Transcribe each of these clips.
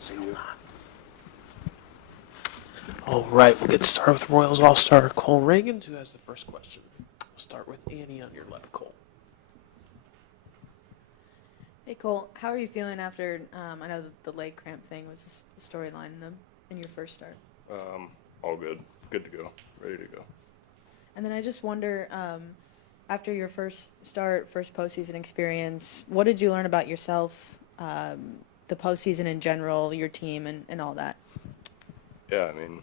See you. All right, we'll get started with Royals All-Star Cole Ragans, who has the first question. We'll start with Annie on your left, Cole. Hey Cole, how are you feeling after? I know the leg cramp thing was the storyline in your first start. All good. Good to go. Ready to go. And then I just wonder, after your first start, first postseason experience, what did you learn about yourself, the postseason in general, your team, and all that? Yeah, I mean,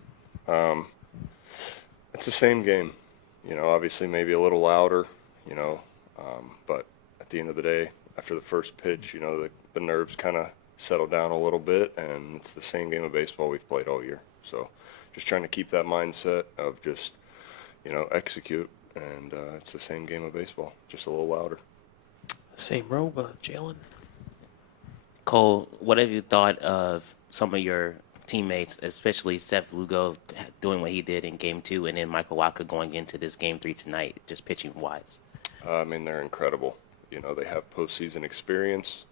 it's the same game. You know, obviously maybe a little louder, but at the end of the day, after the first pitch, the nerves kind of settle down a little bit, and it's the same game of baseball we've played all year. So just trying to keep that mindset of just, execute, and it's the same game of baseball, just a little louder. Same row, Jalen. Cole, what have you thought of some of your teammates, especially Seth Lugo doing what he did in Game 2, and then Michael Wacha going into this Game 3 tonight, just pitching-wise? I mean, they're incredible. They have postseason experience.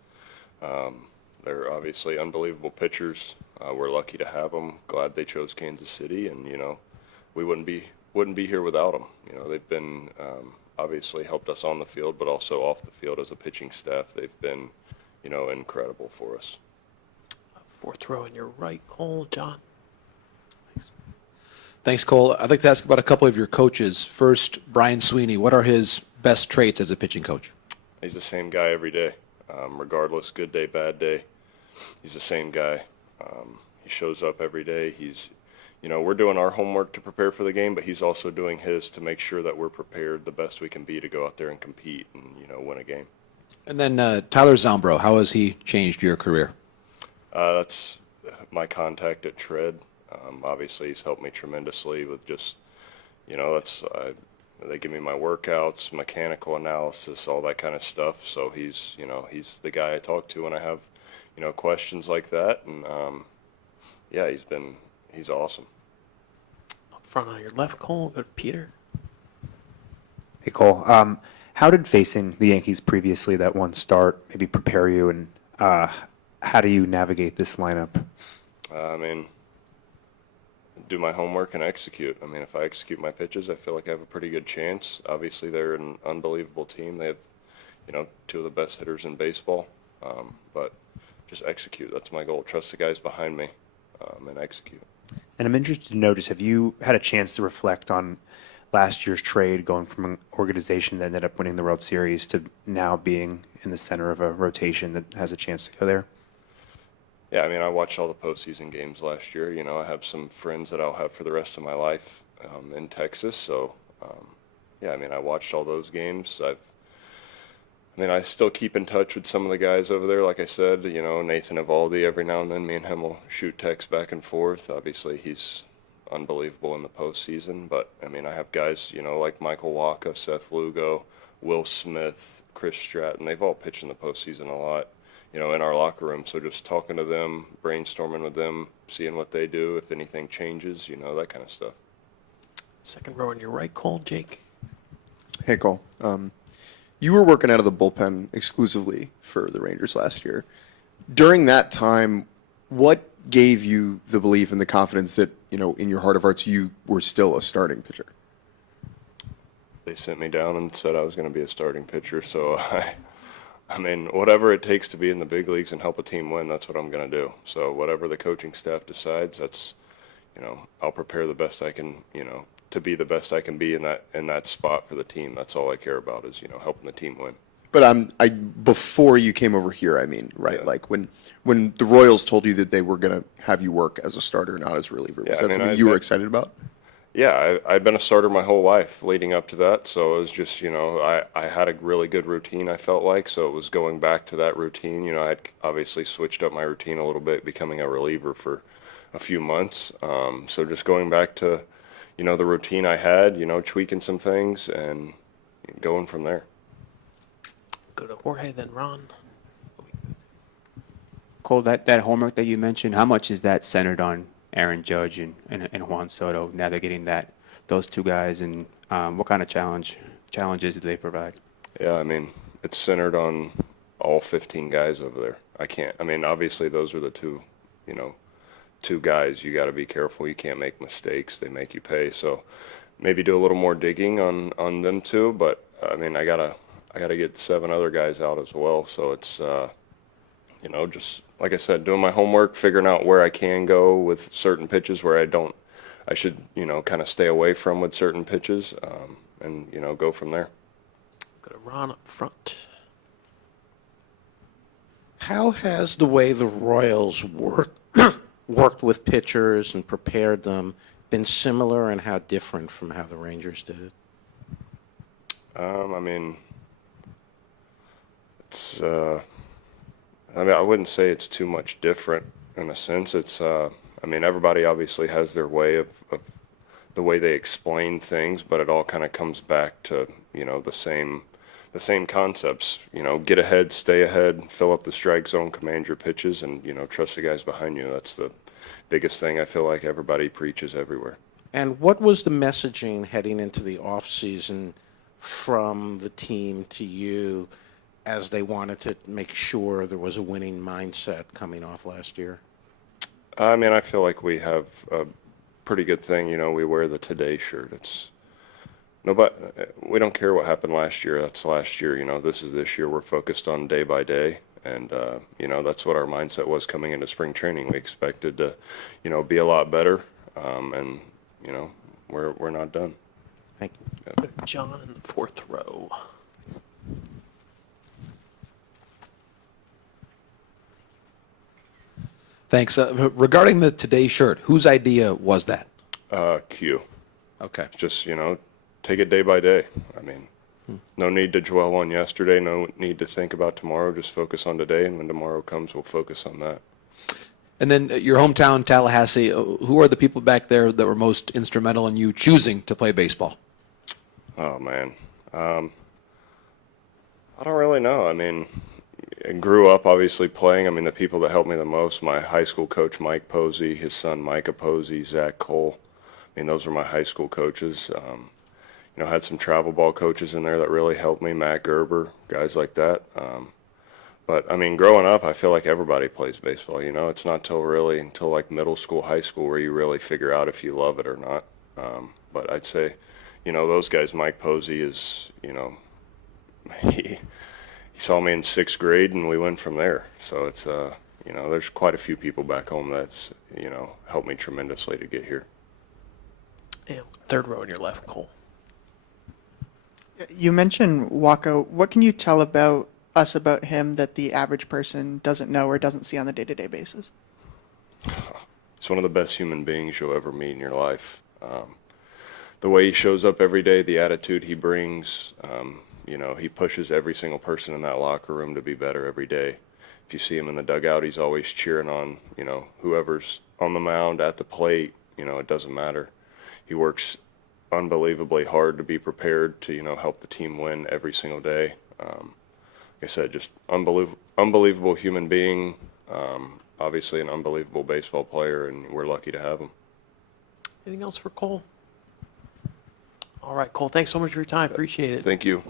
They're obviously unbelievable pitchers. We're lucky to have them. Glad they chose Kansas City, and we wouldn't be here without them. They've been obviously helped us on the field, but also off the field as a pitching staff. They've been, incredible for us. Fourth row on your right, Cole. John. Thanks, Cole. I'd like to ask about a couple of your coaches. First, Brian Sweeney. What are his best traits as a pitching coach? He's the same guy every day, regardless, good day, bad day. He's the same guy. He shows up every day. We're doing our homework to prepare for the game, but he's also doing his to make sure that we're prepared the best we can be to go out there and compete and, win a game. And then Tyler Zombro. How has he changed your career? That's my contact at Tread. Obviously, he's helped me tremendously with just, they give me my workouts, mechanical analysis, all that kind of stuff. So he's the guy I talk to when I have, questions like that. And yeah, he's awesome. Up front on your left, Cole. Go to Peter. Hey, Cole. How did facing the Yankees previously, that one start, maybe prepare you, and how do you navigate this lineup? I mean, do my homework and execute. I mean, if I execute my pitches, I feel like I have a pretty good chance. Obviously, they're an unbelievable team. They have, two of the best hitters in baseball. But just execute. That's my goal. Trust the guys behind me and execute. And I'm interested to know, just have you had a chance to reflect on last year's trade, going from an organization that ended up winning the World Series to now being in the center of a rotation that has a chance to go there? Yeah, I mean, I watched all the postseason games last year. I have some friends that I'll have for the rest of my life in Texas. So, yeah, I mean, I watched all those games. I still keep in touch with some of the guys over there. Like I said, Nathan Eovaldi, every now and then, me and him will shoot texts back and forth. Obviously, he's unbelievable in the postseason. But, I mean, I have guys, like Michael Wacha, Seth Lugo, Will Smith, Chris Stratton. They've all pitched in the postseason a lot, in our locker room. So just talking to them, brainstorming with them, seeing what they do, if anything changes, that kind of stuff. Second row on your right, Cole. Jake. Hey, Cole. You were working out of the bullpen exclusively for the Rangers last year. During that time, what gave you the belief and the confidence that, in your heart of hearts, you were still a starting pitcher? They sent me down and said I was going to be a starting pitcher. So, I mean, whatever it takes to be in the big leagues and help a team win, that's what I'm going to do. So whatever the coaching staff decides, that's, I'll prepare the best I can, to be the best I can be in that spot for the team. That's all I care about is, helping the team win. But before you came over here, I mean, right? Yeah. Like when the Royals told you that they were going to have you work as a starter, not as a reliever, was that something you were excited about? Yeah, I'd been a starter my whole life leading up to that. So it was just, I had a really good routine, I felt like. So it was going back to that routine. I'd obviously switched up my routine a little bit, becoming a reliever for a few months. So just going back to, the routine I had, tweaking some things and going from there. Go to Jorge, then Ron. Cole, that homework that you mentioned, how much is that centered on Aaron Judge and Juan Soto, navigating those two guys, and what kind of challenges do they provide? Yeah, I mean, it's centered on all 15 guys over there. Obviously those are the two two guys, you got to be careful. You can't make mistakes. They make you pay. So maybe do a little more digging on them too. But I mean, I gotta get 7 other guys out as well. So it's just like I said, doing my homework, figuring out where I can go with certain pitches, where I should kind of stay away from with certain pitches, and go from there. Go to Ron up front. How has the way the Royals worked with pitchers and prepared them been similar, and how different from how the Rangers did it? I mean, it's. I wouldn't say it's too much different in a sense. It's. I mean, everybody obviously has their way of the way they explain things, but it all kind of comes back to the same concepts. Get ahead, stay ahead, fill up the strike zone, command your pitches, and trust the guys behind you. That's the biggest thing I feel like everybody preaches everywhere. And what was the messaging heading into the offseason from the team to you as they wanted to make sure there was a winning mindset coming off last year? I mean, I feel like we have a pretty good thing. We wear the Today shirt. We don't care what happened last year. That's last year. This is this year. We're focused on day by day. And, that's what our mindset was coming into spring training. We expected to, be a lot better. And, we're not done. Thank you. Go to John in the 4th row. Thanks. Regarding the Today shirt, whose idea was that? Q. Okay. Just, take it day by day. I mean, no need to dwell on yesterday. No need to think about tomorrow. Just focus on today. And when tomorrow comes, we'll focus on that. And then your hometown, Tallahassee, who are the people back there that were most instrumental in you choosing to play baseball? Oh, man. I don't really know. I mean, I grew up obviously playing. I mean, the people that helped me the most, my high school coach, Mike Posey, his son, Micah Posey, Zach Cole. I mean, those were my high school coaches. Had some travel ball coaches in there that really helped me, Matt Gerber, guys like that. But, I mean, growing up, I feel like everybody plays baseball. It's not until like middle school, high school where you really figure out if you love it or not. But I'd say, those guys, Mike Posey is, he saw me in 6th grade and we went from there. So it's, there's quite a few people back home that's, helped me tremendously to get here. And 3rd row on your left, Cole. You mentioned Waka. What can you tell us about him that the average person doesn't know or doesn't see on the day-to-day basis? He's one of the best human beings you'll ever meet in your life. The way he shows up every day, the attitude he brings, he pushes every single person in that locker room to be better every day. If you see him in the dugout, he's always cheering on, whoever's on the mound, at the plate, it doesn't matter. He works unbelievably hard to be prepared to, help the team win every single day. Like I said, just unbelievable human being, obviously an unbelievable baseball player, and we're lucky to have him. Anything else for Cole? All right, Cole, thanks so much for your time. Appreciate it. Thank you.